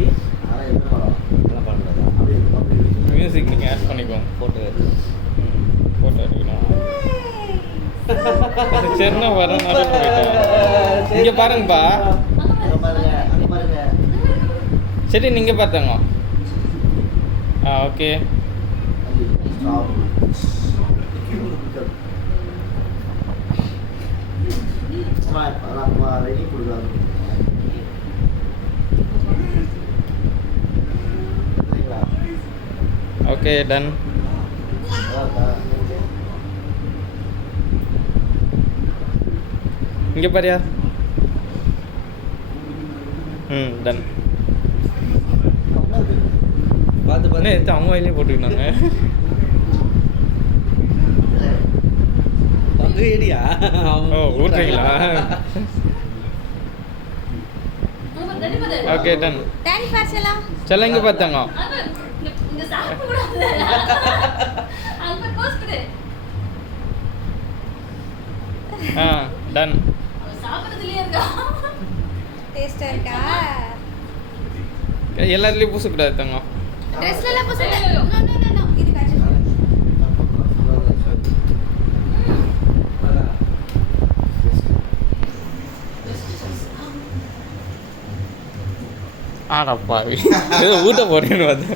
எப்படி நல்லா பண்ணுறதா மியூசிக் நீங்கள் ஆட் பண்ணிக்கோங்க. ஃபோட்டோ ஃபோட்டோ எடுக்கணும். சரிண்ணா வர நடுவில் போயிட்டேன். இங்கே பாருங்கப்பா. சரி நீங்கள் பார்த்தாங்க. ஓகே. Okay done. இங்கே பாரியா. டன். பார்த்து பார்த்து எடுத்து அவங்க வயலையும் போட்டுக்கினாங்க. ஏடியா ஓ ஊட்டுறீங்களா? Okay done. செல்ல இங்கே பார்த்தாங்க. டன். எல்லாத்துலேயும் பூசக்கூடாது தங்க. ஆடாப்பா ஏதோ ஊட்ட போறேன்னு வந்து